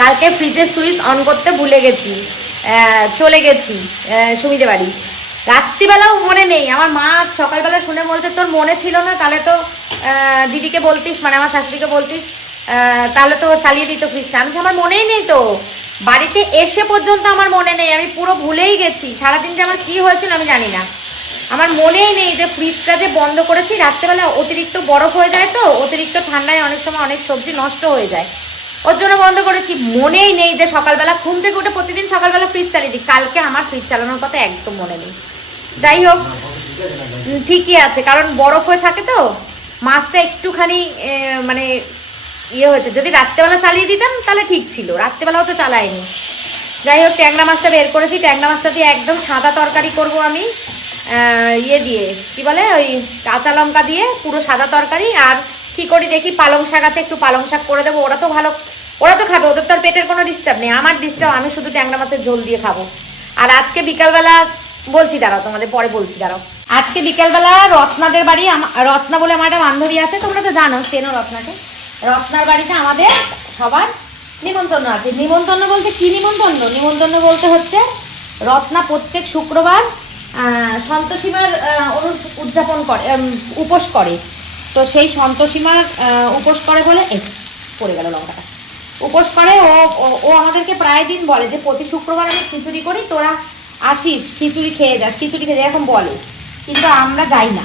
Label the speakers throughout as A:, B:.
A: কালকে ফ্রিজের switch on করতে ভুলে গেছি। চলে গেছি সুমিদের বাড়ি। রাত্রিবেলাও মনে নেই। আমার মা সকালবেলা শুনে বলছে, তোর মনে ছিল না? তাহলে তো দিদিকে বলতিস মানে আমার শাশুড়িকে বলতিস তাহলে তো চালিয়ে দিত ফ্রিজটা আমি আমার মনেই নেই তো। বাড়িতে এসে পর্যন্ত আমার মনে নেই। আমি পুরো ভুলেই গেছি। সারাদিন যে আমার কী হয়েছিল আমি জানি না। আমার মনেই নেই যে ফ্রিজটা যে বন্ধ করেছি, রাত্রেবেলা অতিরিক্ত বরফ হয়ে যায় তো, অতিরিক্ত ঠান্ডায় অনেক সময় অনেক সবজি নষ্ট হয়ে যায়। ওর জন্য বন্ধ করেছি। মনেই নেই যে সকালবেলা ঘুম থেকে উঠে প্রতিদিন সকালবেলা ফ্রিজ চালিয়ে দিই কালকে আমার ফ্রিজ চালানোর কথা একদম মনে নেই। যাই হোক ঠিকই আছে। কারণ বরফ হয়ে থাকে তো, মাছটা একটুখানি মানে ইয়ে হয়েছে। যদি রাত্রেবেলা চালিয়ে দিতাম, তাহলে ঠিক ছিল। রাত্রেবেলাও তো চালায়নি যাই হোক, ট্যাংরা মাছটা বের করেছি। ট্যাংরা মাছটা দিয়ে একদম সাদা তরকারি করব আমি ইয়ে দিয়ে। কি বলে? ওই কাঁচা লঙ্কা দিয়ে পুরো সাদা তরকারি। আর কি করি দেখি, পালং শাক আছে, একটু পালং শাক করে দেবো। ওরা তো ভালো ওরা তো খাবে, ওদের তো আর পেটের কোনো ডিস্টার্ব নেই। আমার ডিস্টার্ব আমি শুধু ট্যাংরা মাছের ঝোল দিয়ে খাব। আর আজকে বিকালবেলা বলছি, দাঁড়াও, তোমাদের পরে বলছি, দাঁড়াও। আজকে বিকালবেলা রত্নাদের বাড়ি রত্না বলে আমার একটা বান্ধবী আছে, তোমরা তো জানো, চেনো রত্নাকে। রত্নার বাড়িতে আমাদের সবার নিমন্ত্রণ আছে। নিমন্ত্রণ বলতে কি নিমন্ত্রণ? নিমন্ত্রণ বলতে হচ্ছে, রত্না প্রত্যেক শুক্রবার সন্তোষীমার অনু- উদযাপন করে উপোস করে। তো সেই সন্তোষীমার উপোস করে বলে পড়ে গেল লঙ্কাটা। উপোস করে। ও, ও- আমাদেরকে প্রায় দিন বলে যে, প্রতি শুক্রবার আমি খিচুড়ি করি, তোরা আসিস, খিচুড়ি খেয়ে যাস, খিচুড়ি খেয়ে এরকম বলে। কিন্তু আমরা যাই না।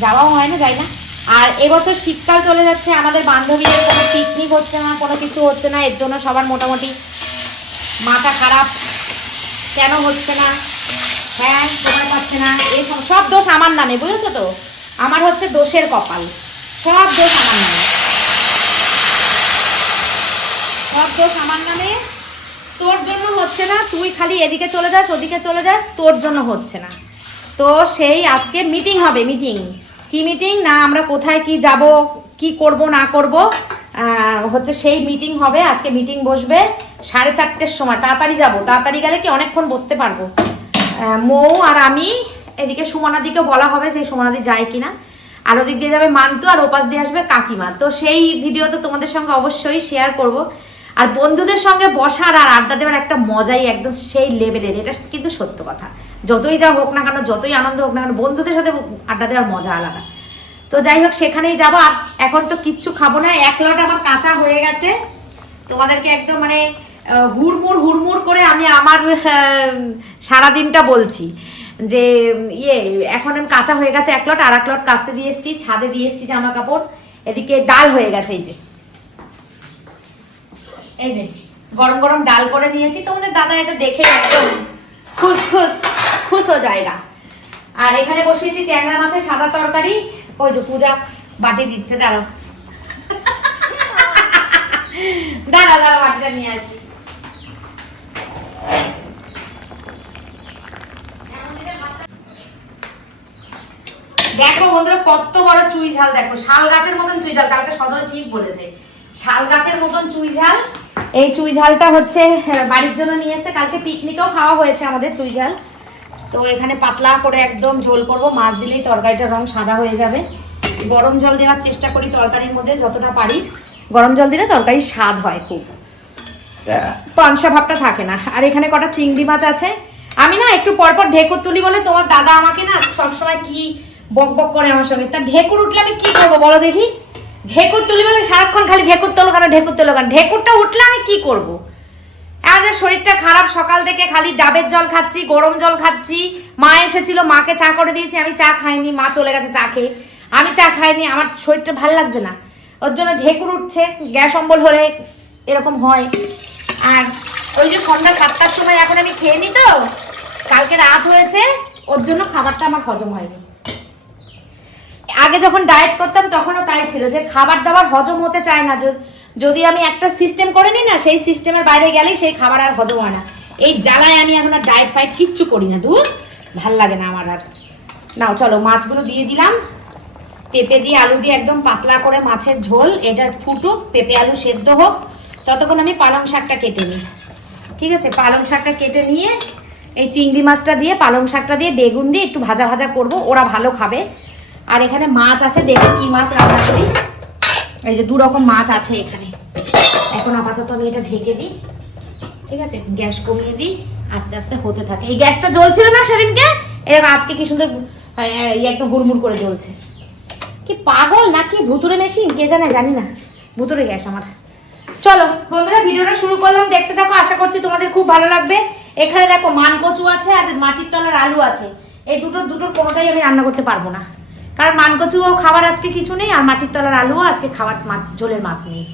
A: যাওয়াও হয় না, যাই না। আর এবছর শীতকাল চলে যাচ্ছে, আমাদের বান্ধবীদের কোনো পিকনিক হচ্ছে না, কোনো কিছু হচ্ছে না, এর জন্য সবার মোটামুটি মাথা খারাপ। কেন হচ্ছে না? হ্যাঁ সময় পাচ্ছে না? এই সব সব দোষ আমার নামে, বুঝেছ তো? আমার হচ্ছে দোষের কপাল। সব দোষ আমার নামে। সব দোষ আমার নামে তোর জন্য হচ্ছে না, তুই খালি এদিকে চলে যাস, ওদিকে চলে যাস, তোর জন্য হচ্ছে না। তো সেই আজকে মিটিং হবে মিটিং কি মিটিং না, আমরা কোথায় কি যাব, কি করব, না করব হচ্ছে সেই মিটিং হবে। আজকে মিটিং বসবে সাড়ে চারটের সময়। তাড়াতাড়ি যাব। তাড়াতাড়ি গেলে কি অনেকক্ষণ বসতে পারব। মৌ আর আমি, এদিকে সুমনাদিকেও বলা হবে যে সুমনাদি যায় কিনা। আর ওদিক দিয়ে যাবে মান্তু আর ওপাশ দিয়ে আসবে কাকিমা। তো সেই ভিডিও তো তোমাদের সঙ্গে অবশ্যই শেয়ার করব। আর বন্ধুদের সঙ্গে বসার আর আড্ডা দেওয়ার একটা মজাই একদম সেই লেভেলের এটা কিন্তু সত্য কথা। যতই যা হোক না কেন, যতই আনন্দ হোক না কেন, বন্ধুদের সাথে আড্ডা দেওয়ার মজা আলাদা। তো যাই হোক, সেখানেই যাব। আর এখন তো কিচ্ছু খাব না, এক লট আমার কাঁচা হয়ে গেছে। তোমাদেরকে একদম মানে হুড়মুড় হুড়মুড় করে আমি আমার সারাদিনটা বলছি। যে ইয়ে এখন আমি কাঁচা হয়ে গেছে এক লট, আর এক লট কাচতে দিয়ে এসেছি, ছাদে দিয়ে এসেছি জামা কাপড়। এদিকে ডাল হয়ে গেছে এই যে। এই যে, গরম গরম ডাল করে নিয়েছি। তোমাদের দাদা এটা দেখে একদম খুশ খুশ খুশ ও জায়গা। আর এখানে বসিয়েছি ট্যাংরা মাছের সাদা তরকারি। ওই যে পূজা বাটি দিচ্ছে, দাঁড়াও। দাঁড়া দাঁড়া বাটিটা নিয়ে আসি। দেখো বন্ধুরা, কত বড় চুই ঝাল, দেখো, শাল গাছের মতন চুই ঝাল, কালকে সদর ঠিক বলেছে। শাল গাছের মতন চুই ঝাল। এই চুই ঝালটা হচ্ছে হ্যাঁ, বাড়ির জন্য নিয়ে এসে কালকে পিকনিকেও খাওয়া হয়েছে আমাদের চুই ঝাল। তো এখানে পাতলা করে একদম ঝোল করব মাছ দিলেই তরকারিটার রং সাদা হয়ে যাবে। গরম জল দেওয়ার চেষ্টা করি তরকারির মধ্যে যতটা পারি। গরম জল দিলে তরকারির স্বাদ হয় খুব। পানসা ভাবটা থাকে না। আর এখানে কটা চিংড়ি মাছ আছে। আমি না একটু পরপর ঢেকুর তুলি বলে তোমার দাদা আমাকে না সবসময় কি বক বক করে আমার সঙ্গে। তা ঢেকুর উঠলে আমি কি করব বলো দেখি। ঢেকুর তুলি বলে সারাক্ষণ খালি ঢেকুর তোলো কেন, ঢেকুর তোলো কেন? ঢেকুরটা উঠলে আমি কি করব। আমাদের শরীরটা খারাপ, সকাল থেকে খালি ডাবের জল খাচ্ছি, গরম জল খাচ্ছি, মা এসেছিল, মাকে চা করে দিয়েছি, আমি চা খাইনি, মা চলে গেছে চা খেয়ে। আমি চা খাইনি, আমার শরীরটা ভালো লাগছে না। ওর জন্য ঢেকুর উঠছে, গ্যাস অম্বল হলে এরকম হয়। আর ওই যে সন্ধ্যা সাতটার সময় এখন আমি খেয়ে নি তো, কালকে রাত হয়েছে, ওর জন্য খাবারটা আমার হজম হয়নি। আগে যখন ডায়েট করতাম, তখনও তাই ছিল যে খাবার দাবার হজম হতে চায় না। যদি আমি একটা সিস্টেম করে নিই না, সেই সিস্টেমের বাইরে গেলেই সেই খাবার আর হজম হয় না। এই জ্বালায় আমি এখন আর ডায়েট ফাইট কিচ্ছু করি না, দূর। ভালো লাগে না আমার আর। নাও, চলো, মাছগুলো দিয়ে দিলাম। পেঁপে দিয়ে আলু দিয়ে একদম পাতলা করে মাছের ঝোল, এটার ফুটুক পেঁপে আলু সেদ্ধ হোক। ততক্ষণ আমি পালং শাকটা কেটে নিই। ঠিক আছে? পালং শাকটা কেটে নিয়ে, এই চিংড়ি মাছটা দিয়ে, পালং শাকটা দিয়ে বেগুন দিয়ে একটু ভাজা ভাজা করব, ওরা ভালো খাবে। আর এখানে মাছ আছে, দেখে কি মাছ রান্না করি। এই যে দু রকম মাছ আছে এখানে। এখন আপাতত আমি এটা ঢেকে দিই। ঠিক আছে? গ্যাস কমিয়ে দিই। আস্তে আস্তে হতে থাকে। এই গ্যাসটা জ্বলছিল না সেদিনকে? এরকম আজকে কি সুন্দর একদম হুড়মুড় করে জ্বলছে। কি পাগল নাকি? ভুতুরে মেশিন? কে জানে? জানি না। ভুতুরে গ্যাস আমার। চলো, বন্ধুরা, ভিডিওটা শুরু করলাম। দেখতে থাকো, আশা করছি তোমাদের খুব ভালো লাগবে। এখানে দেখো মান কচু আছে আর মাটির তলার আলু আছে। এই দুটোর দুটোর কোনোটাই আমি রান্না করতে পারব না। কারণ মান কচুও খাবার আজকে কিছু নেই, আর মাটির তলার আলুও আজকে খাবার ঝোলের মাছ নেই।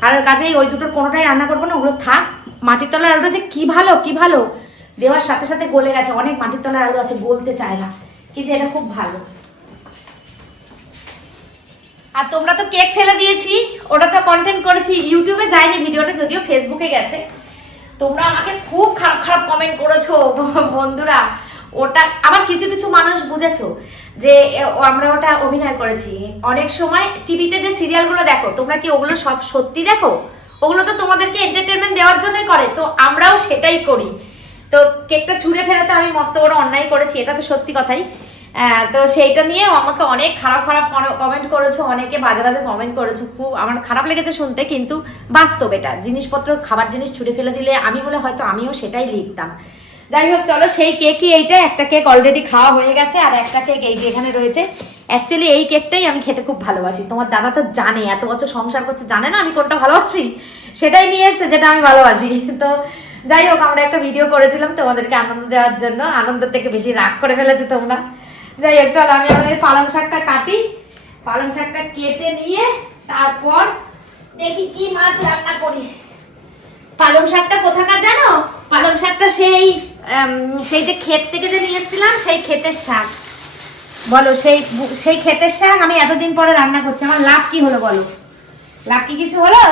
A: কারোর কাজেই ওই দুটোর কোনোটাই রান্না করব না, ওগুলো থাক। মাটির তলার আলুটা যে কি ভালো কি ভালো। দেওয়ার সাথে সাথে গলে গেছে, অনেক মাটির তলার আলু আছে, গলতে চায় না। কিন্তু এটা খুব ভালো। আর তোমরা তো কেক ফেলে দিয়েছি, ওটা তো কন্টেন্ট করেছি। ইউটিউবে যায়নি ভিডিওটা, যদিও ফেসবুকে গেছে। তোমরা আমাকে খুব খারাপ খারাপ কমেন্ট করেছ, বন্ধুরা। ওটা আবার কিছু কিছু মানুষ বুঝেছ। যে আমরা ওটা অভিনয় করেছি। অনেক সময় টিভিতে যে সিরিয়ালগুলো দেখো, তোমরা কি ওগুলো সব সত্যি দেখো? ওগুলো তো তোমাদেরকে এন্টারটেনমেন্ট দেওয়ার জন্যই করে, তো আমরাও সেটাই করি। তো কেকটা ছুঁড়ে ফেরাতে আমি মস্ত বড় অন্যায় করেছি, এটা তো সত্যি কথাই। তো সেইটা নিয়ে আমাকে অনেক খারাপ খারাপ কমেন্ট করেছ, অনেকে বাজে বাজে কমেন্ট করেছ, খুব আমার খারাপ লেগেছে শুনতে, কিন্তু বাস্তব এটা। জিনিসপত্র, খাবার জিনিস ছুঁড়ে ফেলে দিলে আমি হলে হয়তো আমিও সেটাই লিখতাম। যাই হোক, চলো সেই কেকই এইটা একটা কেক অলরেডি খাওয়া হয়ে গেছে, আর একটা কেক এই এখানে রয়েছে। অ্যাকচুয়ালি এই কেকটাই আমি খেতে খুব ভালোবাসি। তোমার দাদা তো জানে, এত বছর সংসার করছে, জানে না আমি কোনটা ভালোবাসি? সেটাই নিয়ে এসেছে, যেটা আমি ভালোবাসি। তো যাই হোক, আমরা একটা ভিডিও করেছিলাম তোমাদেরকে আনন্দ দেওয়ার জন্য। আনন্দ থেকে বেশি রাগ করে ফেলেছে তোমরা। যাই হোক, চলো, আমি আমাদের পালং শাকটা কাটি। পালং শাকটা কেটে নিয়ে তারপর দেখি কি মাছ রান্না করি। পালং শাকটা কোথাকার জানো? পালং শাকটা সেই সেই যে ক্ষেত থেকে যে নিয়ে এসেছিলাম, সেই ক্ষেতের শাক। বলো, সেই সেই ক্ষেতের শাক আমি এতদিন পরে রান্না করছি। আমার লাভ কি হলো বলো? লাভ কি কিছু হলো?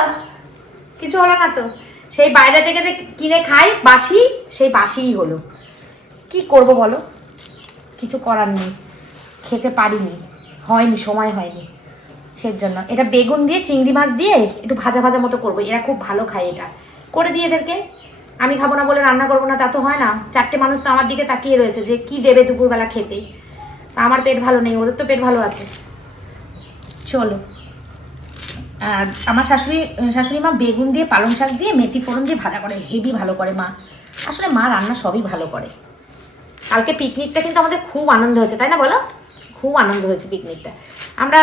A: কিছু হলো না তো। সেই বাইরে থেকে যে কিনে খাই, বাসি, সেই বাসিই হলো। কি করব বলো? কিছু করার নেই। খেতে পারিনি। হয়নি, সময় হয়নি সেই জন্য এটা বেগুন দিয়ে, চিংড়ি মাছ দিয়ে একটু ভাজা ভাজা মতো করব। এরা খুব ভালো খায় এটা। করে দিয়ে এদেরকে। আমি খাব না বলে রান্না করব না, তা তো হয় না। চারটে মানুষ তো আমার দিকে তাকিয়ে রয়েছে যে কি দেবে দুপুরবেলা খেতে। তা আমার পেট ভালো নেই, ওদের তো পেট ভালো আছে। চলো। আর আমার শাশুড়ি শাশুড়ি মা বেগুন দিয়ে, পালং শাক দিয়ে, মেথি ফোড়ন দিয়ে ভাজা করে, হেভি ভালো করে মা। আসলে মা রান্না সবই ভালো করে। কালকে পিকনিকটা কিন্তু আমাদের খুব আনন্দ হয়েছে, তাই না বলো? খুব আনন্দ হয়েছে পিকনিকটা। আমরা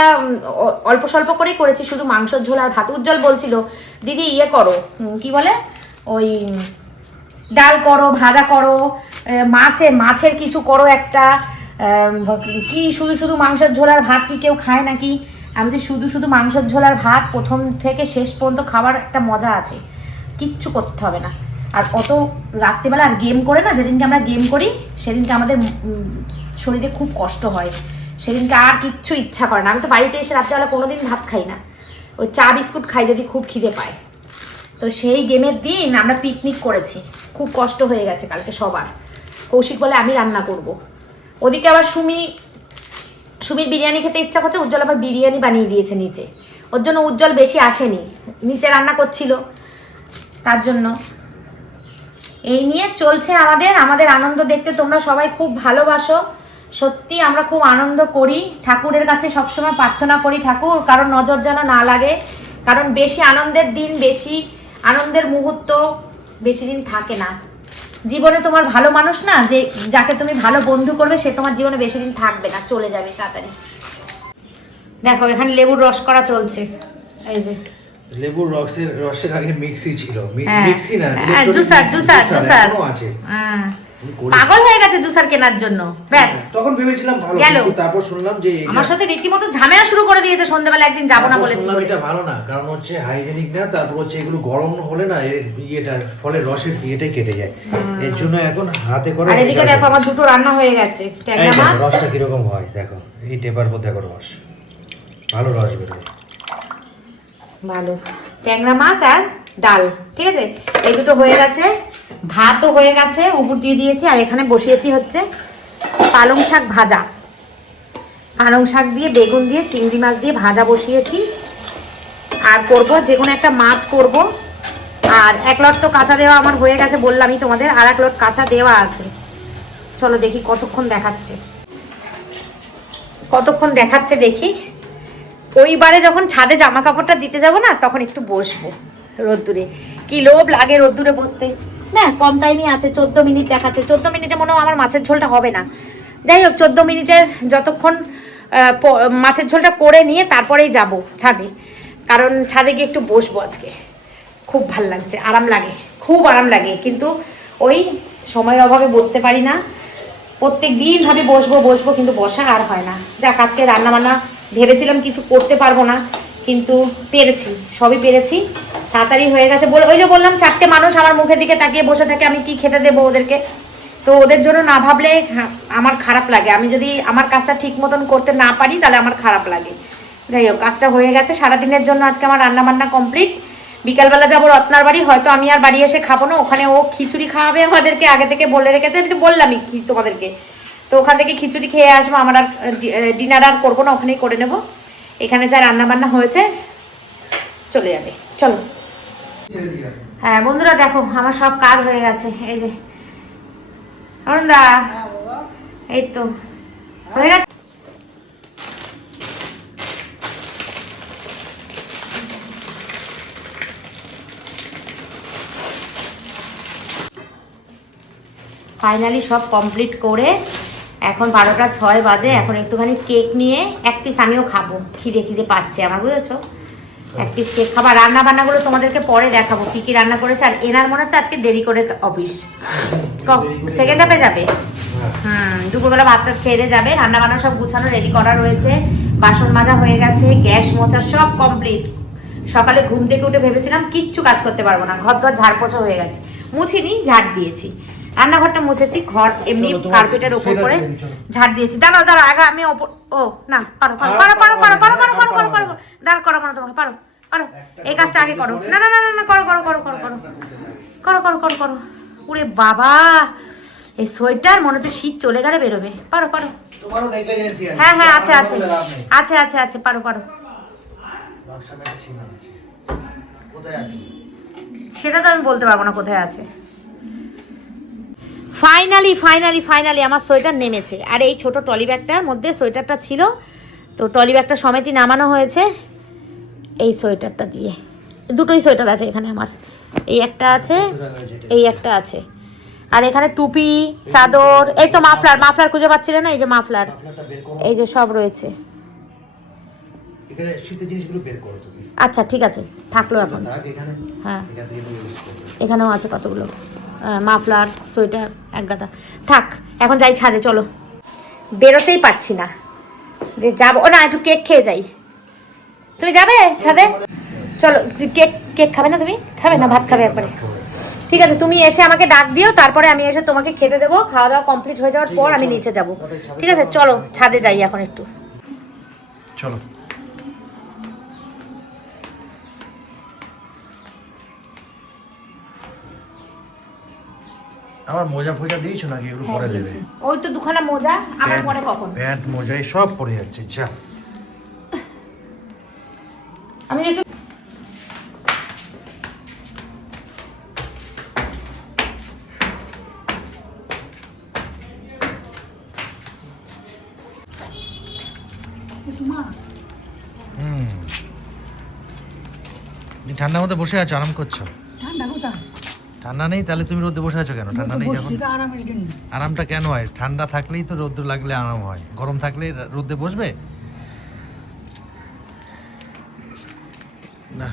A: অল্প স্বল্প করেই করেছি, শুধু মাংসর ঝোল আর ভাত। উজ্জ্বল বলছিল, দিদি ইয়ে করো। কি বলে? ওই ডাল করো, ভাজা করো মাছে, মাছের কিছু করো একটা। কি শুধু শুধু মাংসের ঝোল আর ভাত কি কেউ খায় নাকি? আমি তো শুধু শুধু মাংসের ঝোল আর ভাত, প্রথম থেকে শেষ পর্যন্ত খাবার একটা মজা আছে। কিচ্ছু করতে হবে না। আর অত রাত্রিবেলা আর গেম করে না, যেদিনকে আমরা গেম করি, সেদিনকে আমাদের শরীরে খুব কষ্ট হয়। সেদিনকে আর কিচ্ছু ইচ্ছা করে না। আমি তো বাড়িতে এসে রাত্রিবেলা কোনোদিন ভাত খাই না। ওই চা বিস্কুট খাই যদি খুব খিদে পায়। তো সেই গেমের দিন আমরা পিকনিক করেছি। খুব কষ্ট হয়ে গেছে কালকে সবার। কৌশিক বলে, আমি রান্না করব। ওদিকে আবার সুমি, সুমির বিরিয়ানি খেতে ইচ্ছা করছে, উজ্জ্বল আবার বিরিয়ানি বানিয়ে দিয়েছে নিচে। ওর জন্য উজ্জ্বল বেশি আসেনি, নিচে রান্না করছিল। তার জন্য এই নিয়ে চলছে আমাদের আমাদের আনন্দ দেখতে তোমরা সবাই খুব ভালোবাসো। সত্যি আমরা খুব আনন্দ করি, ঠাকুরের কাছে সবসময় প্রার্থনা করি ঠাকুর কারণ নজর যেন না লাগে। কারণ বেশি আনন্দের দিন, বেশি আনন্দের মুহূর্ত বেশি দিন থাকে না জীবনে তোমার ভালো মানুষ না যে যাকে তুমি ভালো বন্ধু করবে সে তোমার জীবনে বেশি দিন থাকবে না চলে যাবে তাড়াতাড়ি দেখো এখানে লেবুর রস করা চলছে এই যে
B: লেবুর রসের রসের আগে মিক্সি ছিল
A: হ্যাঁ।
B: মিক্সি না
A: হ্যাঁ, জুসার, জুসার, জুসার।
B: আছে
A: হ্যাঁ। পাগল হয়ে গেছে জুসার কেনার জন্য। ব্যাস।
B: তখন ভেবেছিলাম ভালো। কিন্তু তারপর শুনলাম যে
A: আমার সাথে রীতিমতো ঝামেলা শুরু করে দিয়েছে সন্ধ্যাবেলা একদিন যাব না বলেছি
B: এটা ভালো না কারণ হচ্ছে হাইজেনিক না তারপর হচ্ছে এগুলো গরম হলে না এর ইয়েটা ফলের রসের ইয়েটাই কেটে যায়। এর জন্য এখন হাতে করে
A: আর এদিকে দেখো আমার দুটো রান্না হয়ে গেছে। ট্যাংরা মাছ।
B: রসটা কীরকম হয় দেখো। এই টেপার পর দেখো রস। ভালো রস বেরোয়।
A: ভালো। ট্যাংরা মাছ আর ডাল ঠিক আছে? এই দুটো হয়ে গেছে। ভাতও হয়ে গেছে উপর দিয়ে দিয়েছি, আর এখানে বসিয়েছি হচ্ছে পালং শাক ভাজা। পালং শাক দিয়ে, বেগুন দিয়ে, চিংড়ি মাছ দিয়ে ভাজা বসিয়েছি। আর করব যে কোনো একটা মাছ করব। আর এক লট তো কাঁচা দেওয়া আমার হয়ে গেছে বললামই তোমাদের, আর এক লট কাঁচা দেওয়া আছে। চলো দেখি কতক্ষণ দেখাচ্ছে। কতক্ষণ দেখাচ্ছে দেখি। ওইবারে যখন ছাদে জামা কাপড়টা দিতে যাব না, তখন একটু বসবো রোদ্দুরে। কি লোভ লাগে রোদ্দুরে বসতে। না, কম টাইমই আছে, চোদ্দ মিনিট দেখাচ্ছে। চোদ্দ মিনিটে মনে হয় আমার মাছের ঝোলটা হবে না। যাই হোক, চোদ্দ মিনিটের যতক্ষণ মাছের ঝোলটা করে নিয়ে তারপরেই যাব ছাদে। কারণ ছাদে গিয়ে একটু বসবো আজকে। খুব ভালো লাগছে, আরাম লাগে, খুব আরাম লাগে। কিন্তু ওই সময়ের অভাবে বসতে পারি না। প্রত্যেক দিন ভাবে বসবো বসবো, কিন্তু বসা আর হয় না। যাক, আজকে রান্না বান্না ভেবেছিলাম কিছু করতে পারব না। কিন্তু পেরেছি সবই পেরেছি। তাড়াতাড়ি হয়ে গেছে। বল ওই যে বললাম চারটে মানুষ আমার মুখের দিকে তাকিয়ে বসে থাকে আমি কি খেতে দেবো ওদেরকে? তো ওদের জন্য না ভাবলে হ্যাঁ, আমার খারাপ লাগে। আমি যদি আমার কাজটা ঠিক মতন করতে না পারি তাহলে আমার খারাপ লাগে। যাই হোক কাজটা হয়ে গেছে। সারাদিনের জন্য আজকে আমার রান্না বান্না কমপ্লিট। বিকালবেলা যাব রত্নার বাড়ি হয়তো আমি আর বাড়ি এসে খাব না। ওখানে ও খিচুড়ি খাওয়াবে আমাদেরকে আগে থেকে বলে রেখেছে। আমি তো বললামই তোমাদেরকে। তো ওখান থেকে খিচুড়ি খেয়ে আসব। আমার আর ডিনার আর করব না ওখানেই করে নেব। এখানে যা রান্না বান্না হয়েছে, চলে যাবে। চলো। হ্যাঁ বন্ধুরা দেখো, আমার সব কাজ হয়ে গেছে। এই যে, অরুণদা, এই তো, হয়ে গেছে? ফাইনালি সব কমপ্লিট করে এখন বারোটা ছয় বাজে এখন একটুখানি কেক নিয়ে এক পিস আমিও খাব। খিদে খিদে পাচ্ছে আমার বুঝেছ? এক পিস কেক খাব। আর রান্না বান্নাগুলো তোমাদেরকে পরে দেখাবো কি কি রান্না করেছে। আর এনার মনে হচ্ছে আজকে দেরি করে অফিস। সেকেন্ড হাফে যাবে? হুম দুপুরবেলা ভাত খেয়ে দিয়ে যাবে। রান্না বান্না সব গুছানো রেডি করা রয়েছে। বাসন মাজা হয়ে গেছে গ্যাস মোচা সব কমপ্লিট সকালে ঘুম থেকে উঠে ভেবেছিলাম কিচ্ছু কাজ করতে পারব না। ঘর দর ঝাড় পোছা হয়ে গেছে। মুছিনি ঝাড় দিয়েছি। রান্নাঘরটা মুছেছি ঘর এমনি কার্পেটের ওপর করে ঝাড় দিয়েছি দাঁড়াও দাঁড়াও আগে আমি ওপর ও না পারো পারো পারো পারো পারো পারো পারো পারো পারো পারো দাঁড় করো না তোমাকে পারো পারো এই কাজটা আগে করো না না না না করো করো করো করো করো করো করো করো করো ওরে বাবা এই সোয়েটার মনে হচ্ছে শীত চলে গেলে বেরোবে পারো পারো হ্যাঁ হ্যাঁ আছে আছে। আছে আছে আছে পারো পারো সেটা তো আমি বলতে পারব না কোথায় আছে ফাইনালি ফাইনালি ফাইনালি আমার সোয়েটার নেমেছে। আর এই ছোট টলি ব্যাগটার মধ্যে সোয়েটারটা ছিল। তো টলি ব্যাগটা সমেতই নামানো হয়েছে এই সোয়েটারটা দিয়ে। দুটোই সোয়েটার আছে এখানে আমার। এই একটা আছে? এই একটা আছে। আর এখানে টুপি চাদর এই তো মাফলার মাফলার খুঁজে পাচ্ছিলে না? এই যে মাফলার। এই যে সব রয়েছে। আচ্ছা ঠিক আছে। থাকল এখন। হ্যাঁ। এখানেও আছে কতগুলো? মাফলার, সোয়েটার, এক গাদা। থাক, এখন যাই ছাদে, চলো। বেরোতেই পারছি না। যে যাব না, একটু কেক খেয়ে যাই। তুমি যাবে ছাদে? চলো কেক কেক খাবে না তুমি? খাবে না, ভাত খাবে একবারে। ঠিক আছে, তুমি এসে আমাকে ডাক দিও, তারপরে আমি এসে তোমাকে খেতে দেবো। খাওয়া দাওয়া কমপ্লিট হয়ে যাওয়ার পর আমি নিচে যাব। ঠিক আছে, চলো, ছাদে যাই এখন একটু।
B: চলো। আমার মোজা ফোজা দিয়েছ নাকি? এগুলো
A: হ্যাঁ,
B: পরে দেবে।
A: ওই তো দুখানা মোজা আমার পরে কখন?
B: প্যান্ট মোজাই সব পরে যাচ্ছে যা।
A: আমি একটু
B: ঠান্ডার মধ্যে বসে আছো আরাম করছ?
C: ঠান্ডা কোথায়?
B: ঠান্ডা নেই তাহলে তুমি রোদে বসে আছো কেন? ঠান্ডা নেই যখন আরামটা কেন হয়? ঠান্ডা থাকলেই তো রোদ্র লাগলে আরাম হয়। গরম থাকলে রোদে বসবে? না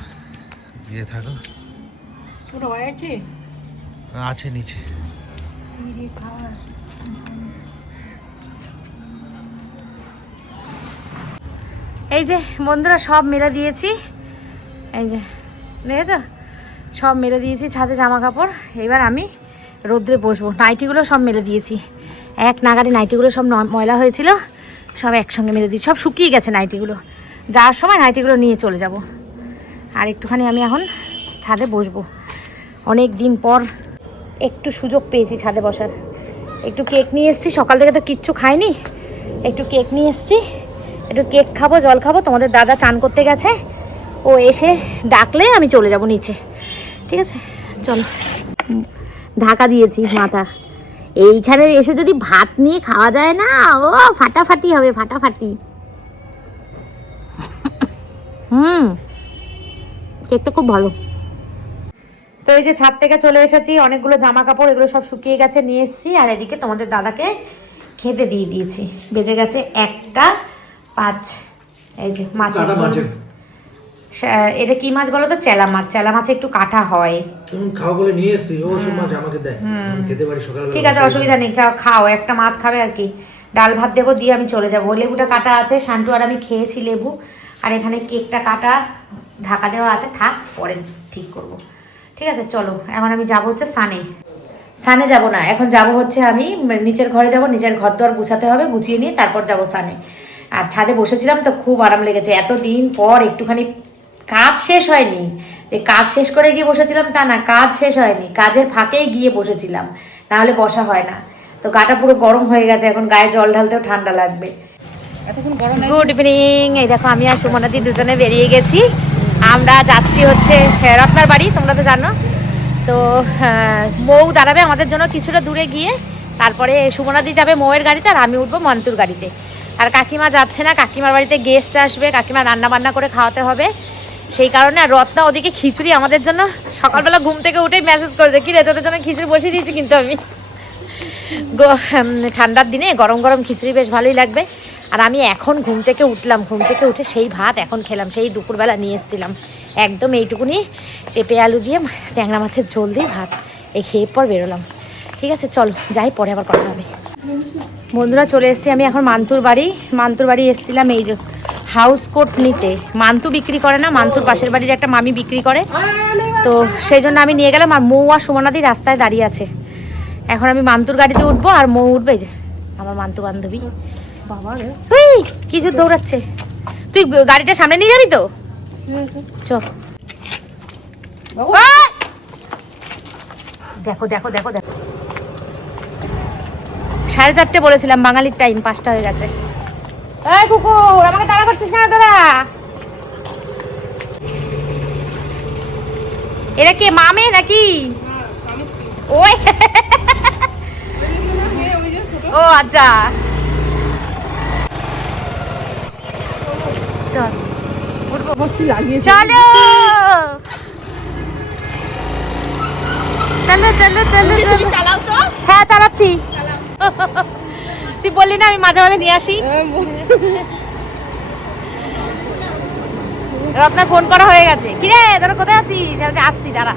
B: দিয়ে থাকো।
C: আছে?
B: আছে নিচে।
A: এই যে বন্ধুরা সব মেরে দিয়েছি। এই যে দেখেছ সব মেরে দিয়েছি ছাদে জামা কাপড় এবার আমি রোদ্রে বসবো। নাইটিগুলো সব মেরে দিয়েছি। এক নাগারে নাইটিগুলো সব ময়লা হয়েছিল, সব একসঙ্গে মেরে দিয়েছি। সব শুকিয়ে গেছে নাইটিগুলো। যাওয়ার সময় নাইটিগুলো নিয়ে চলে যাব। আর একটুখানি আমি এখন ছাদে বসবো। অনেক দিন পর একটু সুযোগ পেয়েছি ছাদে বসার। একটু কেক নিয়ে এসেছি। সকাল থেকে তো কিচ্ছু খাইনি। একটু কেক নিয়ে এসেছি। একটু কেক খাব, জল খাব। তোমাদের দাদা চান করতে গেছে। ও এসে ডাকলে আমি চলে যাব নিচে। ঠিক আছে? চলো। ঢাকা দিয়েছি মাথা। এইখানে এসে যদি ভাত নিয়ে খাওয়া যায় না ও ফাটাফাটি হবে ফাটাফাটি। হুম। কেকটা খুব ভালো। তো এই যে ছাদ থেকে চলে এসেছি অনেকগুলো জামা কাপড় এগুলো সব শুকিয়ে গেছে নিয়ে এসেছি আর এদিকে তোমাদের দাদাকে খেতে দিয়ে দিয়েছি। বেজে গেছে একটা পাঁচ। এই যে মাছের ঝোল। এটা কি মাছ বলো তো? চেলা মাছ। চেলা মাছে একটু কাটা হয়।
B: তুমি খাও বলে নিয়ে এসছি। ও সব মাছ আমাকে দেয়। খেতে পারি সকালবেলা
A: ঠিক আছে অসুবিধা নেই খাও খাও। একটা মাছ খাবে আর কি। ডাল ভাত দেবো দিয়ে আমি চলে যাব। লেবুটা কাটা আছে শান্টু আর আমি খেয়েছি লেবু। আর এখানে কেকটা কাটা ঢাকা দেওয়া আছে। থাক পরে ঠিক করব। ঠিক আছে চলো। এখন আমি যাব হচ্ছে সানে। সানে যাব না এখন যাব হচ্ছে আমি নিচের ঘরে যাব নিচের ঘর দর গুছাতে হবে গুছিয়ে নিয়ে তারপর যাব সানে। আর ছাদে বসেছিলাম তো খুব আরাম লেগেছে। এত দিন পর একটুখানি কাজ শেষ হয়নি। যে কাজ শেষ করে গিয়ে বসেছিলাম তা না কাজ শেষ হয়নি। কাজের ফাঁকেই গিয়ে বসেছিলাম। নাহলে বসা হয় না। তো গাটা পুরো গরম হয়ে গেছে এখন গায়ে জল ঢালতেও ঠান্ডা লাগবে। Good evening. এই দেখো আমি আর সুমনাদি দুজনে বেরিয়ে গেছি। আমরা যাচ্ছি হচ্ছে হ্যাঁ, রত্নার বাড়ি তোমরা তো জানো। তো হ্যাঁ, মৌ দাঁড়াবে আমাদের জন্য কিছুটা দূরে গিয়ে। তারপরে সুমনাদি যাবে মৌয়ের গাড়িতে আর আমি উঠবো মন্তুর গাড়িতে। আর কাকিমা যাচ্ছে না কাকিমার বাড়িতে গেস্ট আসবে কাকিমা রান্না বান্না করে খাওয়াতে হবে। সেই কারণে আর রত্না ওদিকে খিচুড়ি আমাদের জন্য সকালবেলা ঘুম থেকে উঠেই মেসেজ করেছে, কি রে, তোদের জন্য খিচুড়ি বসিয়ে দিয়েছি কিন্তু আমি। ঠান্ডার দিনে গরম গরম খিচুড়ি বেশ ভালোই লাগবে। আর আমি এখন ঘুম থেকে উঠলাম, ঘুম থেকে উঠে সেই ভাত এখন খেলাম, সেই দুপুরবেলা নিয়ে এসেছিলাম। একদম এইটুকুনি পেঁপে, আলু দিয়ে, ট্যাংরা মাছের ঝোল দিয়ে ভাত এই খেয়ে পর বেরোলাম। ঠিক আছে, চলো, যাই, পরে আবার কথা হবে। বন্ধুরা, চলে এসেছি আমি এখন মান্তুর বাড়ি। মান্তুর বাড়ি এসেছিলাম এই যে হাউস কোট নিতে। মান্তু বিক্রি করে না মান্তুর পাশের বাড়ির একটা মামি বিক্রি করে। তো সেই জন্য আমি নিয়ে গেলাম আর মৌ আর সুমনাদি রাস্তায় দাঁড়িয়ে আছে। এখন আমি মান্তুর গাড়িতে উঠবো আর মৌ উঠবে যে আমার মান্তু বান্ধবী। তুই কি জোর দৌড়াচ্ছে। তুই গাড়িটা সামনে নিয়ে যাবি তো? চ। দেখো দেখো দেখো দেখো। সাড়ে চারটে বলেছিলাম বাঙালির টাইম পাঁচটা হয়ে গেছে। এই কুকুর আমাকে তাড়া করছিস না তোরা? এরা কে মামে নাকি? ওই। ও আচ্ছা। চল। চলো। চলো চলো চলো হ্যাঁ চালাচ্ছি। তুই বললি না, আমি মাঝে মাঝে নিয়ে আসি। রত্নার ফোন করা হয়ে গেছে। কিরে, তোরা কোথায় আছিস? আমি আসছি, দাঁড়া।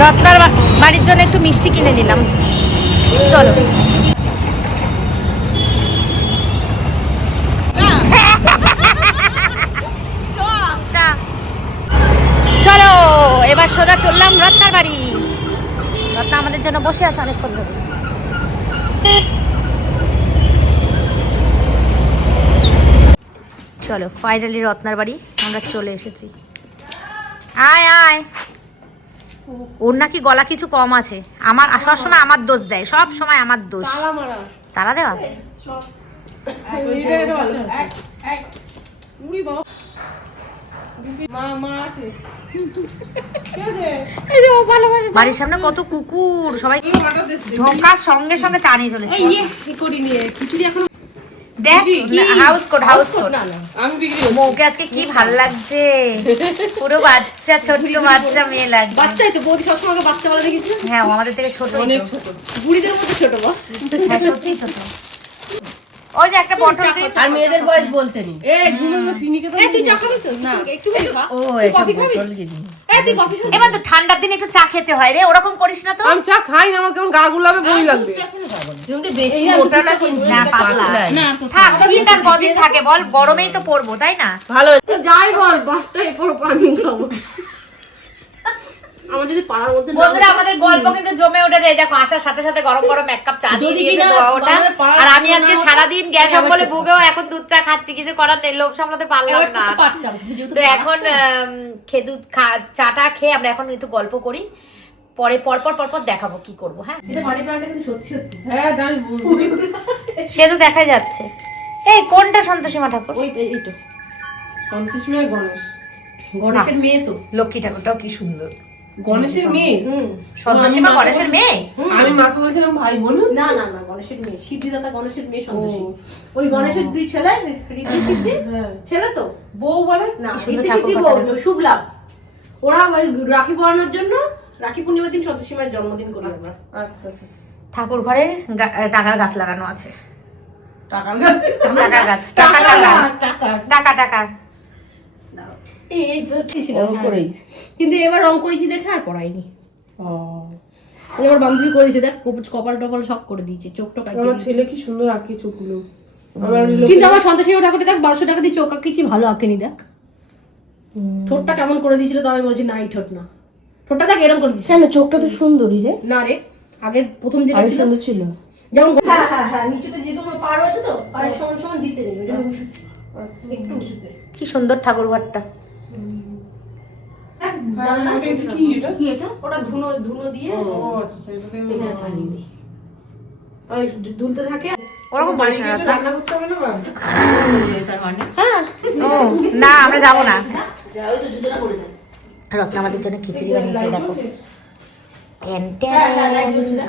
A: রত্নার বাড়ির জন্য একটু মিষ্টি কিনে নিলাম। চলো। চলো, এবার সোজা চললাম রত্নার বাড়ি। রত্না আমাদের জন্য বসে আছে অনেকক্ষণ ধরে। চলো ফাইনালি রত্নার বাড়ি, আমরা চলে এসেছি। আয় আয়। ওর নাকি গলা কিছু কম আছে। আমার সব সময় আমার দোষ দেয়। সব সময় আমার দোষ। তালা দেওয়া বাড়ির সামনে কত কুকুর। সবাই ঢোকার সঙ্গে সঙ্গে চা নিয়ে চলেছে দেখ হাউস কোট হাউস কোট মৌকে আজকে কি ভালো লাগছে? পুরো বাচ্চা ছোট্ট বাচ্চা মেয়ে লাগছে।
D: বাচ্চাই তো বৌদি সবসময় বাচ্চা বলে দেখিস
A: হ্যাঁ আমাদের থেকে ছোট
D: অনেক ছোট। বুড়িদের মধ্যে ছোট
A: হ্যাঁ সত্যি ছোট। ওই যে একটা বটল
E: আর মেয়েদের বয়স বলতে নেই।
D: এ ঝুমুর চিনিকে তো তুই চা খাবি তো? না। একটু খা।
E: ও
D: তুই কফি খাবি?
E: বোতল কিনি
D: এ তুই কফি
A: এবার তো ঠান্ডার দিনে একটু চা খেতে হয় রে ওরকম করিস না তো।
D: আমি চা খাই না আমার কেমন গা গুলাবে বই লাগবে।
E: তুমি বেশি মোটা না কিন্তু
A: না, পাতলা।
E: পাতলাই।
A: থাক শীত আর কদিন থাকে বল গরমেই তো পড়ব তাই না?
E: ভালো।
D: যাই বল বাসটা এরপর খাব। আমার যদি পাড়ার মধ্যে
A: বন্ধুরা আমাদের গল্প কিন্তু জমে উঠেছে। এই দেখো আসার সাথে সাথে গরম গরম এক কাপ চা দিয়ে দিয়েছে ওটা। আর আমি আজকে
D: না হতো,
A: সারাদিন গ্যাস
D: আবার
A: এখন দুধ চা খাচ্ছি কিছু করার নেই লোভ সামলাতে পারলাম না।
D: তো
A: এখন চাটা খেয়ে আমরা এখন একটু গল্প করি। পরে পরপর পরপর দেখাবো কি করব হ্যাঁ?
D: হ্যাঁ
A: সে তো দেখাই যাচ্ছে। এই কোনটা সন্তোষীমা ঠাকুর?
D: ওই এই তো। সন্তোষ গণেশ। গণেশের মেয়ে তো।
A: লক্ষ্মী ঠাকুরটাও কি সুন্দর।
F: গণেশের মেয়ে?
A: গণেশের মেয়ে?
F: আমি মাকে বলছিলাম ভাই বোন।
D: না না না গণেশের মেয়ে সিদ্ধিদাতা গণেশের মেয়ে সন্তোষী ওই গণেশের দুই ছেলে ঋদ্ধি সিদ্ধি
F: হ্যাঁ।
D: ছেলে তো?
F: বউ বলে?
D: না
A: ঠাকুর
D: সিদ্ধি বউ শুভলাভ। ওরা ওই রাখি পরানোর জন্য রাখি পূর্ণিমার দিন সন্তোষী মায়ের জন্মদিন করি আমরা।
F: আচ্ছা আচ্ছা আচ্ছা।
A: ঠাকুর ঘরে টাকার গাছ লাগানো আছে।
F: টাকার গাছ?
A: টাকা গাছ টাকা টাকা টাকা টাকা
D: এই- এই তো ঠিক ছিল,
F: রং
D: হ্যাঁ।
F: করেই।
D: কিন্তু এবার রং করেছি দেখে আর পড়াইনি।
F: ও,
D: এবার বান্ধবী করে দিয়েছে দেখ কপাল টপাল সব করে দিয়েছে চোখ টোক
F: আমার ছেলে কি সুন্দর আঁকে চোখগুলো আমার
D: কিন্তু আমার সন্তোষী ঠাকুরটা দেখ বারোশো টাকা দিয়ে চোখ ভালো আঁকেনি দেখ। ঠোঁটটা কেমন করে দিয়েছিল তো আমি বলছি না এই ঠোঁট না। ঠোঁটটা দেখ এরকম করে দিয়েছে।
E: কেন চোখটা তো সুন্দরই রে।
D: না রে আগের প্রথম যেটা
E: সুন্দর ছিল।
D: যেমন হ্যাঁ হ্যাঁ হ্যাঁ নিচুতে আমার পাড় আছে তো পাড়ের সমান সমান দিতে নেই একটু উঁচুতে।
A: কি সুন্দর ঠাকুর ঘরটা। না রত্না।
F: রান্না করতে হবে না মা?
A: ও না আমরা যাব না। রত্না আমাদের জন্য খিচুড়ি বানিয়েছে দেখো।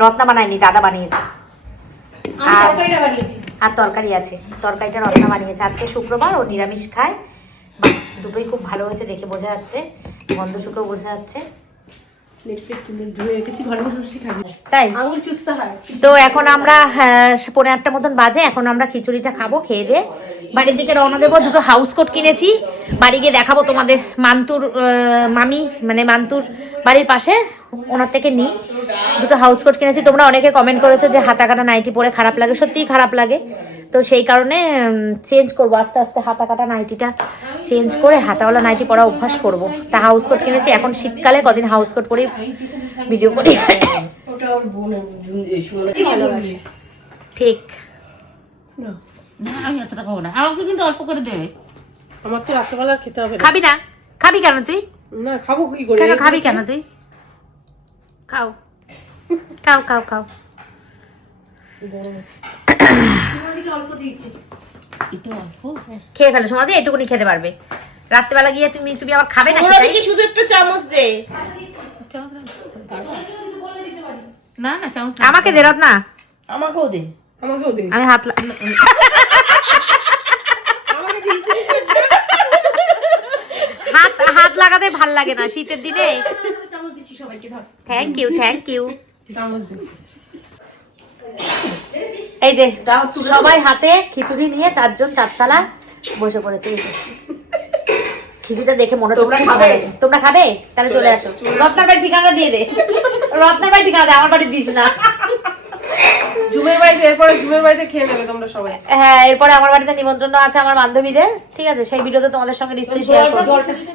A: রত্না বানায়নি দাদা বানিয়েছি। আর তরকারি আছে। তরকারিটা রত্না বানিয়েছে। আজকে শুক্রবার ও নিরামিষ খায়। দুটোই খুব ভালো হয়েছে দেখে বোঝা যাচ্ছে। গন্ধ বোঝা যাচ্ছে। তাই? তো এখন আমরা হ্যাঁ, আটটা মতন বাজে এখন আমরা খিচুড়িটা খাব খেয়ে দিয়ে। বাড়ির দিকে রওনা দেবো দুটো হাউস কোট কিনেছি। বাড়ি গিয়ে দেখাবো তোমাদের মান্তুর মামি মানে মান্তুর বাড়ির পাশে ওনার থেকে নিই। দুটো হাউস কোট কিনেছি। তোমরা অনেকে কমেন্ট করেছ যে হাতা কাটা নাইটি পরে খারাপ লাগে। সত্যিই খারাপ লাগে। তো সেই কারণে চেঞ্জ করব আস্তে আস্তে হাতা কাটা নাইটিটা চেঞ্জ করে হাতাওয়ালা নাইটি পরা অভ্যাস করব। তা হাউস কোট কিনেছি এখন শীতকালে কদিন হাউস কোট পরেই ভিডিও করি। ঠিক।
E: আমি এতটা খাব না আমাকে কিন্তু অল্প করে দেবে
F: আমার তো রাত্রেবেলা খেতে হবে
A: খাবি না? খাবি কেন তুই?
F: না খাব কি করে?
A: কেন খাবি কেন তুই? খাও। খাও খাও খাও। খেয়ে ফেলো সমাধি এটুকুনি খেতে পারবে। রাত্রেবেলা গিয়ে তুমি তুমি আবার খাবে না
F: দেখি শুধু একটু চামচ দে।
E: না না চামচ
A: আমাকে দে রত্না।
F: আমাকেও দে আমাকেও দে।
A: আমি হাত হাত হাত লাগাতে ভালো লাগে না শীতের দিনে।
D: চামচ দিচ্ছি সবাইকে ধর।
A: থ্যাংক ইউ থ্যাংক ইউ
F: চামচ দে।
A: এই যে সবাই হাতে খিচুড়ি নিয়ে চারজন চারতলা বসে পড়েছে। এই খিচুড়িটা দেখে মনে হচ্ছে খুব। তোমরা খাবে? তাহলে চলে আসো। রত্নার বাড়ি ঠিকানা দিয়ে দে। রত্নার বাড়ি ঠিকানা দে আমার বাড়ি দিস না।
F: জুমের বাড়িতে এরপরে জুমের বাড়িতে খেয়ে নেবে তোমরা সবাই।
A: হ্যাঁ এরপরে আমার বাড়িতে নিমন্ত্রণ আছে আমার বান্ধবীদের। ঠিক আছে সেই ভিডিওতে তোমাদের সঙ্গে নিশ্চয়ই শেয়ার করব।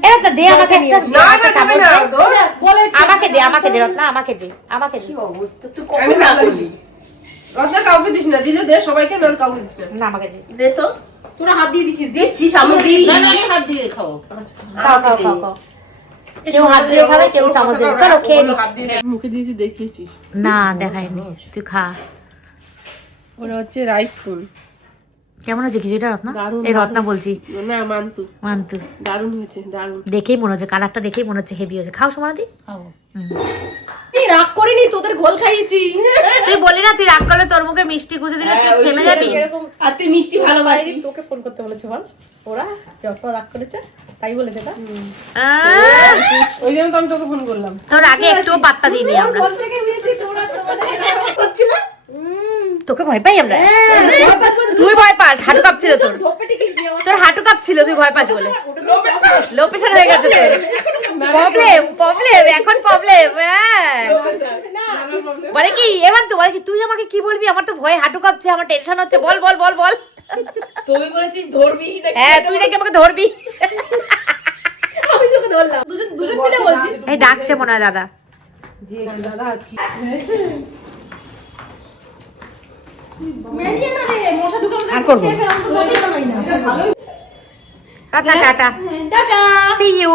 A: এ রত্না দে আমাকে একটা
F: না না যাবে না।
A: দে। আমাকে দে আমাকে দে রত্না আমাকে দে আমাকে দে।
F: অবস্থা? তুই কখন না রত্না কাউকে দিস না দিলে দে সবাইকে না কাউকে দিস না।
A: আমাকে দে।
D: দে তো। তোরা হাত দিয়ে দিছিস দিচ্ছিস আমি দিই।
E: না না আমি হাত দিয়ে
A: খাও খাও খাও খাও। কেউ হাত দিয়ে খাবে কেউ চামচ দিয়ে চলো খেয়ে নি।
F: হাত দিয়ে মুখে দিয়েছি দেখিয়েছিস?
A: না দেখাইনি। তুই খা।
F: ওরা হচ্ছে রাইস ফুল
A: কেমন হচ্ছে খিচুড়িটা রত্না? এই রত্না বলছি।
F: না মান্তু।
A: মান্তু।
F: দারুণ হয়েছে দারুণ।
A: দেখেই মনে হচ্ছে কালারটা দেখেই মনে হচ্ছে হেভি হয়েছে। খাও
D: এই রাগ করিনি তোদের গোল খাইয়েছি।
A: তুই বলি না তুই রাগ করলে তোর মুখে মিষ্টি গুঁজে দিলে তুই থেমে যাবি?
D: আর তুই মিষ্টি ভালোবাসিস। তোকে ফোন করতে বলেছে বল। ওরা যত রাগ করেছে তাই বলেছে
A: আহ,
F: ওই জন্য তো আমি তোকে ফোন করলাম।
A: তোর আগে একটুও পাত্তা দিইনি আমরা।
D: বিয়েছি তোরা তোমাদের করছিল
A: তোকে ভয় পাই আমরা? তুই ভয় পাস হাঁটু কাঁপছিল তোর। তোর হাঁটু কাঁপছিল তুই ভয় পাস বলে। লো প্রেশার হয়ে গেছে তোর। প্রবলেম প্রবলেম এখন প্রবলেম হ্যাঁ। বলে কি এবার তো বলে কি তুই আমাকে কি বলবি? আমার তো ভয়ে হাঁটু কাঁপছে আমার টেনশন হচ্ছে। বল বল বল বল।
D: তুই বলেছিস ধরবি
A: হ্যাঁ তুই নাকি আমাকে ধরবি?
D: আমি ধরলাম। দুজন দুজন মিলে বলছিস।
A: এই ডাকছে মনে হয় দাদা।
F: দাদা কি
D: বেরিয়ে না রে মশা ঢুকে আমাদের
A: আর করব?
D: না
A: tata tata.
D: Tata
A: see you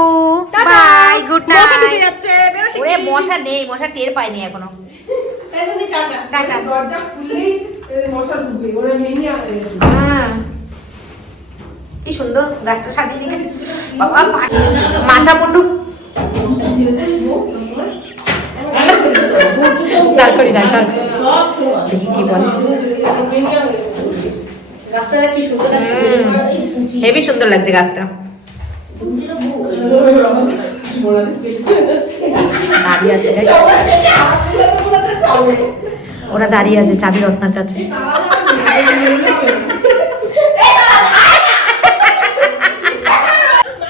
A: bye good
D: মশা ঢুকে যাচ্ছে। বেরো
A: ওরে মশা নেই মশা টের পাইনি
D: এখনও। টাটা।
A: টাটা।
F: দরজা খুললেই মশা ঢুকবে ওরা মেনিয়া হয়ে
A: হ্যাঁ। কি সুন্দর গাছটা সাজিয়ে রেখেছে। বাবা মাথা মুন্ডু। দেখি কি বলে।
D: রাস্তাটা কি সুন্দর লাগছে?
A: হেবি সুন্দর লাগছে গাছটা। দাঁড়িয়ে আছে ওরা দাঁড়িয়ে আছে চাবি রত্নার কাছে।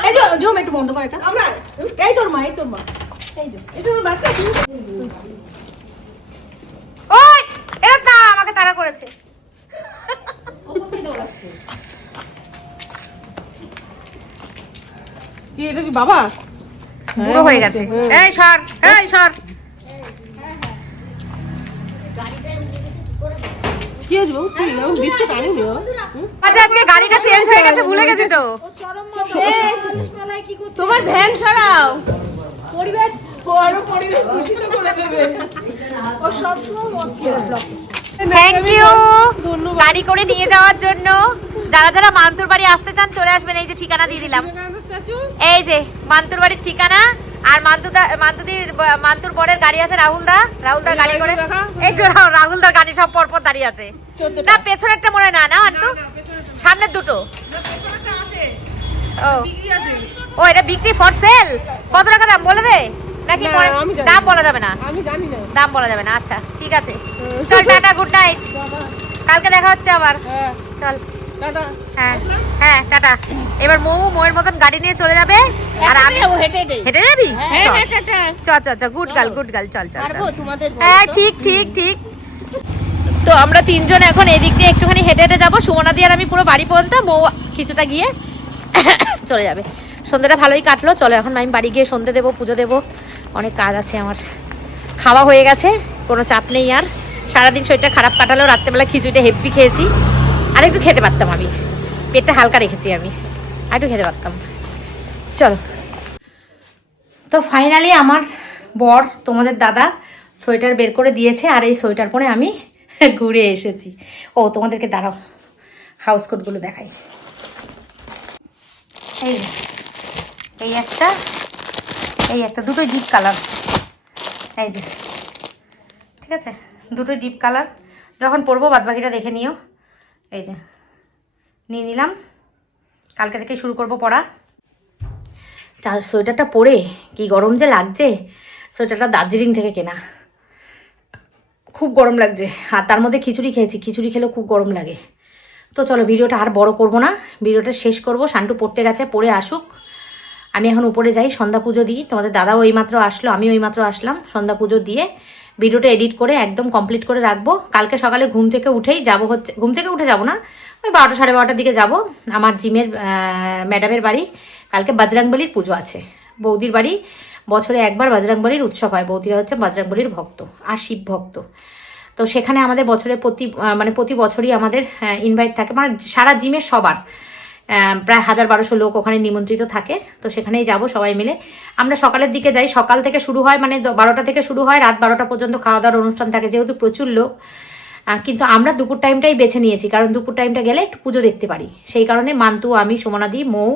D: এই যে জম একটু বন্ধ কর এটা।
C: আমরা এই তোর মা এই তোর মা। এই তোর বাচ্চা তুই
A: ওই এরা তাড়া করেছে?
F: কি এটা কি বাবা?
A: বুড়ো হয়ে গেছে। এই সর এই সর।
F: কি হয়েছে বাবু? কি এরকম বিস্কুট আনিনি ও?
A: আচ্ছা আজকে গাড়িটা চেঞ্জ হয়ে গেছে ভুলে গেছি তো।
F: তোমার ভ্যান সরাও।
A: থ্যাংক ইউ গাড়ি করে নিয়ে যাওয়ার জন্য। যারা যারা মান্তুর বাড়ি আসতে চান চলে আসবেন। এই যে ঠিকানা দিয়ে দিলাম। এই যে মান্তুর বাড়ির ঠিকানা। আর মান্তুদা মান্তুদির মান্তুর বরের গাড়ি আছে রাহুল দা রাহুল দার গাড়ি করে এই যে রাহুল- রাহুল দার গাড়ি সব পরপর দাঁড়িয়ে আছে। না পেছনে একটা মনে না না আন্টু সামনের দুটো। ও। ও এটা বিক্রি ফর সেল কত টাকা দাম? বলে দে। নাকি পরে- দাম বলা যাবে না?
F: আমি জানি না।
A: দাম বলা যাবে না আচ্ছা ঠিক আছে। চল টাটা গুড নাইট কালকে দেখা হচ্ছে আবার।
F: হ্যাঁ।
A: চল।
F: টাটা।
A: হ্যাঁ হ্যাঁ টাটা। এবার মৌ মৌয়ের মতন গাড়ি নিয়ে চলে যাবে আর আমি
E: হেঁটে
A: যাবি?
E: হ্যাঁ
A: চল।
E: হ্যাঁ
A: চল চল চল গুড গার্ল গুড গার্ল চল চল হ্যাঁ ঠিক ঠিক ঠিক। তো আমরা তিনজন এখন এদিক দিয়ে একটুখানি হেঁটে হেঁটে যাব। সুমনা দিয়ে আর আমি পুরো বাড়ি পর্যন্ত মৌ কিছুটা গিয়ে চলে যাবে। সন্ধ্যেটা ভালোই কাটলো। চলো এখন আমি বাড়ি গিয়ে সন্ধ্যে দেবো পুজো দেবো। অনেক কাজ আছে আমার। খাওয়া হয়ে গেছে, কোনো চাপ নেই আর। সারাদিন শরীরটা খারাপ কাটালো, রাত্রেবেলা খিচুড়িটা হেভি খেয়েছি। আর একটু খেতে পারতাম আমি। পেটটা হালকা রেখেছি আমি। আর একটু খেতে পারতাম। চলো। তো ফাইনালি আমার বর, তোমাদের দাদা সোয়েটার বের করে দিয়েছে আর এই সোয়েটার পরে আমি ঘুরে এসেছি। ও, তোমাদেরকে দাঁড়াও। হাউস কোটগুলো দেখাই। এই একটা এই একটা দুটোই ডিপ কালার এই যে, ঠিক আছে? দুটোই ডিপ কালার যখন পরবো, বাদবাকিটা দেখে নিও। এই যে, নিয়ে নিলাম। কালকে থেকে শুরু করব পড়া। চা- সোয়েটারটা পরে কি গরম যে লাগছে? সোয়েটারটা দার্জিলিং থেকে কেনা। খুব গরম লাগছে। আর তার মধ্যে খিচুড়ি খেয়েছি। খিচুড়ি খেলেও খুব গরম লাগে। তো চলো, ভিডিওটা আর বড় করব না। ভিডিওটা শেষ করব। শান্টু পড়তে গেছে, পড়ে আসুক। আমি এখন উপরে যাই, সন্ধ্যা পুজো দিই। তোমাদের দাদাও এইমাত্র আসলো আমি ওইমাত্র আসলাম সন্ধ্যা পুজো দিয়ে। ভিডিওটা এডিট করে একদম কমপ্লিট করে রাখব। কালকে সকালে ঘুম থেকে উঠেই যাব হচ্ছে, ঘুম থেকে উঠে যাব না, ওই বারোটা সাড়ে বারোটার দিকে যাব। আমার জিমের ম্যাডামের বাড়ি, কালকে বজরাংবলির পুজো আছে। বৌদির বাড়ি, বছরে একবার বজরাংবলির উৎসব হয়। বৌদিরা হচ্ছে বজরাংবলির ভক্ত আর শিব ভক্ত। তো সেখানে আমাদের বছরে প্রতি মানে প্রতি বছরই আমাদের ইনভাইট থাকে। মানে সারা জিমের সবার। প্রায় হাজার বারোশো লোক ওখানে নিমন্ত্রিত থাকে। তো সেখানেই যাব সবাই মিলে। আমরা সকালের দিকে যাই। সকাল থেকে শুরু হয় মানে বারোটা থেকে শুরু হয়। রাত বারোটা পর্যন্ত খাওয়া দাওয়ার অনুষ্ঠান থাকে যেহেতু প্রচুর লোক। কিন্তু আমরা দুপুর টাইমটাই বেছে নিয়েছি। কারণ দুপুর টাইমটা গেলে একটু পুজো দেখতে পারি। সেই কারণে মান্তু, আমি, সোমনাদি, মৌ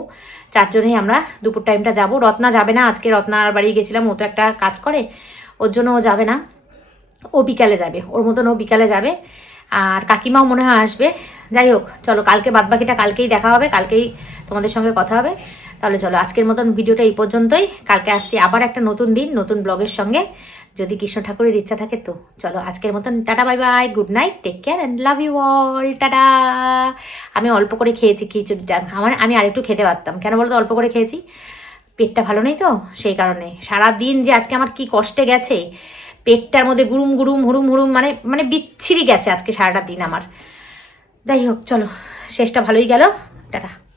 A: চারজনেই আমরা দুপুর টাইমটা যাব। রত্না যাবে না। আজকে রত্নার বাড়ি গেছিলাম। ও তো একটা কাজ করে। ওর জন্য ও যাবে না। ও বিকালে যাবে। ওর মতন ও বিকালে যাবে। আর কাকিমাও মনে হয় আসবে। যাই হোক, চলো কালকে বাদবাকিটা কালকেই দেখা হবে, কালকেই তোমাদের সঙ্গে কথা হবে। তাহলে চলো, আজকের মতন ভিডিওটা এই পর্যন্তই। কালকে আসছি আবার একটা নতুন দিন, নতুন ব্লগের সঙ্গে। যদি কৃষ্ণ ঠাকুরের ইচ্ছা থাকে তো, চলো আজকের মতন tata, bye bye, good night, take care and love you all, tata. আমি অল্প করে খেয়েছি খিচুড়িটা আমার, আমি আরেকটু খেতে পারতাম। কেন বলতো, অল্প করে খেয়েছি। পেটটা ভালো নেই তো, সেই কারণে। সারা দিন যে আজকে আমার কি কষ্টে গেছে পেটটার মধ্যে গুরুম গুরুম হুরুম হুরুম মানে মানে বিচ্ছিরি গেছে আজকে সারাটা দিন আমার। যাই হোক, চলো, শেষটা ভালোই গেল। টাটা।